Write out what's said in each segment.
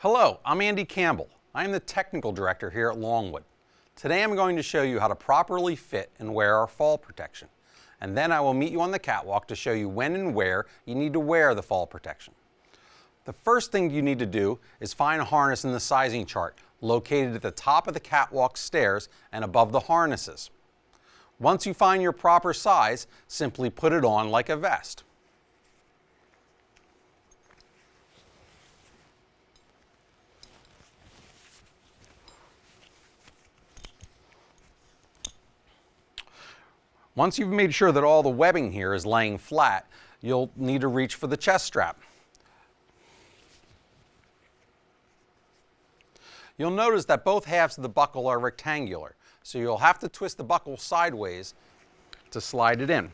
Hello, I'm Andy Campbell. I'm the technical director here at Longwood. Today I'm going to show you how to properly fit and wear our fall protection. And then I will meet you on the catwalk to show you when and where you need to wear the fall protection. The first thing you need to do is find a harness in the sizing chart located at the top of the catwalk stairs and above the harnesses. Once you find your proper size, simply put it on like a vest. Once you've made sure that all the webbing here is laying flat, you'll need to reach for the chest strap. You'll notice that both halves of the buckle are rectangular, so you'll have to twist the buckle sideways to slide it in.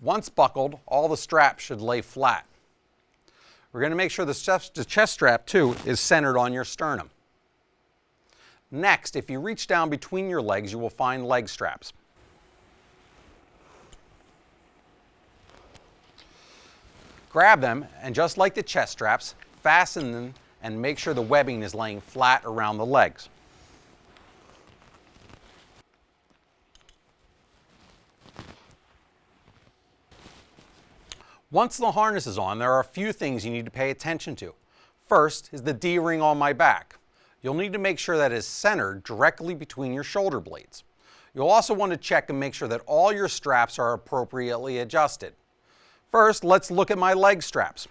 Once buckled, all the straps should lay flat. We're going to make sure the chest strap, too, is centered on your sternum. Next, if you reach down between your legs, you will find leg straps. Grab them, and just like the chest straps, fasten them and make sure the webbing is laying flat around the legs. Once the harness is on, there are a few things you need to pay attention to. First is the D-ring on my back. You'll need to make sure that it is centered directly between your shoulder blades. You'll also want to check and make sure that all your straps are appropriately adjusted. First, let's look at my leg straps.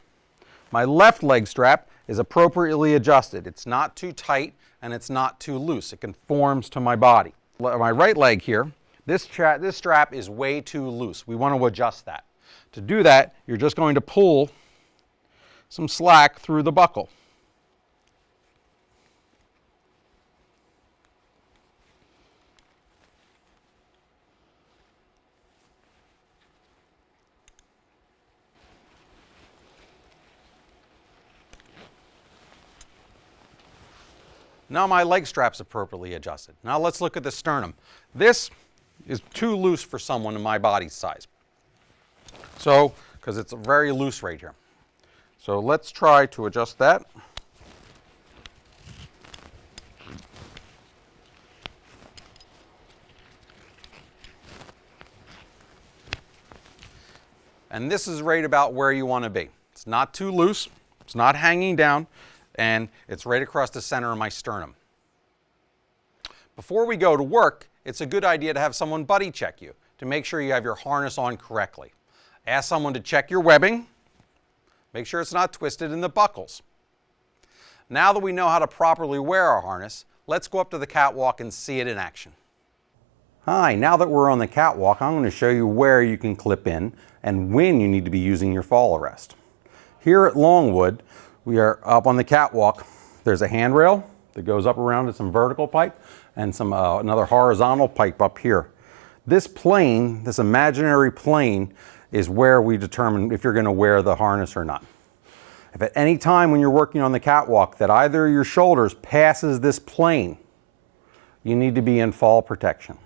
My left leg strap is appropriately adjusted. It's not too tight and it's not too loose. It conforms to my body. My right leg here, this strap is way too loose. We want to adjust that. To do that, you're just going to pull some slack through the buckle. Now my leg strap's appropriately adjusted. Now let's look at the sternum. This is too loose for someone in my body size. So, because it's very loose right here. So let's try to adjust that. And this is right about where you want to be. It's not too loose, it's not hanging down, and it's right across the center of my sternum. Before we go to work, it's a good idea to have someone buddy check you to make sure you have your harness on correctly. Ask someone to check your webbing. Make sure it's not twisted in the buckles. Now that we know how to properly wear our harness, let's go up to the catwalk and see it in action. Hi, now that we're on the catwalk, I'm going to show you where you can clip in and when you need to be using your fall arrest. Here at Longwood, we are up on the catwalk. There's a handrail that goes up around to some vertical pipe and some another horizontal pipe up here. This plane, this imaginary plane, is where we determine if you're going to wear the harness or not. If at any time when you're working on the catwalk that either of your shoulders passes this plane, you need to be in fall protection.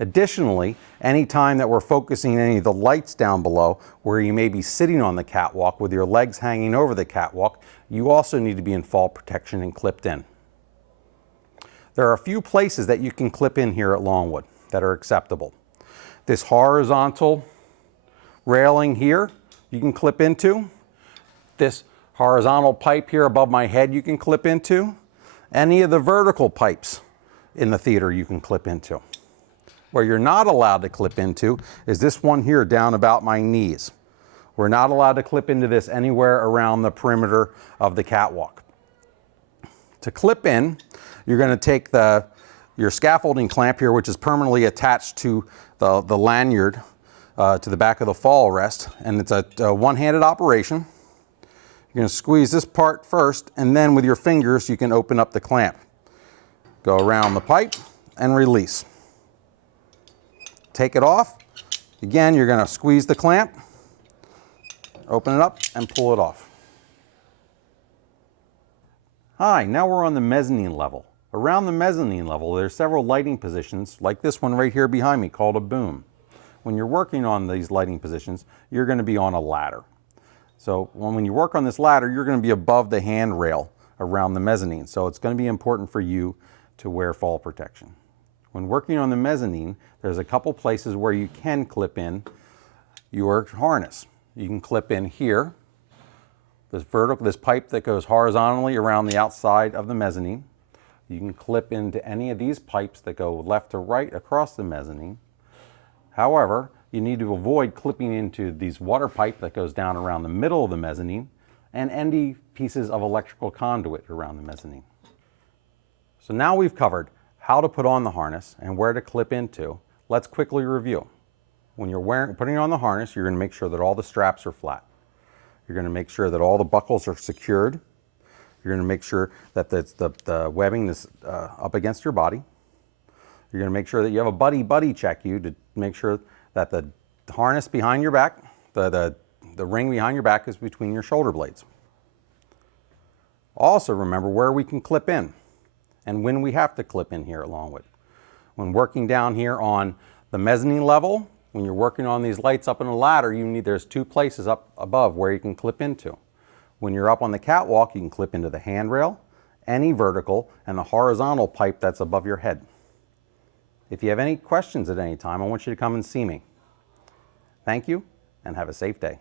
Additionally, any time that we're focusing any of the lights down below where you may be sitting on the catwalk with your legs hanging over the catwalk, you also need to be in fall protection and clipped in. There are a few places that you can clip in here at Longwood that are acceptable. This horizontal railing here you can clip into. This horizontal pipe here above my head you can clip into. Any of the vertical pipes in the theater you can clip into. Where you're not allowed to clip into is this one here down about my knees. We're not allowed to clip into this anywhere around the perimeter of the catwalk. To clip in, you're going to take your scaffolding clamp here, which is permanently attached to the lanyard to the back of the fall arrest, and it's a one-handed operation. You're going to squeeze this part first, and then with your fingers you can open up the clamp. Go around the pipe and release. Take it off. Again, you're going to squeeze the clamp, open it up, and pull it off. Hi, now we're on the mezzanine level. Around the mezzanine level, there's several lighting positions, like this one right here behind me called a boom. when you're working on these lighting positions, you're going to be on a ladder. So when you work on this ladder, you're going to be above the handrail around the mezzanine. So it's going to be important for you to wear fall protection. When working on the mezzanine, there's a couple places where you can clip in your harness. You can clip in here, this pipe that goes horizontally around the outside of the mezzanine. You can clip into any of these pipes that go left to right across the mezzanine. However, you need to avoid clipping into these water pipe that goes down around the middle of the mezzanine and any pieces of electrical conduit around the mezzanine. So now we've covered how to put on the harness and where to clip into. Let's quickly review. When you're putting on the harness, you're going to make sure that all the straps are flat. You're going to make sure that all the buckles are secured. You're going to make sure that the webbing is up against your body. You're going to make sure that you have a buddy check you to make sure that the harness behind your back, the ring behind your back is between your shoulder blades. Also remember where we can clip in and when we have to clip in here along with. When working down here on the mezzanine level, when you're working on these lights up in a ladder, there's two places up above where you can clip into. When you're up on the catwalk, you can clip into the handrail, any vertical, and the horizontal pipe that's above your head. If you have any questions at any time, I want you to come and see me. Thank you, and have a safe day.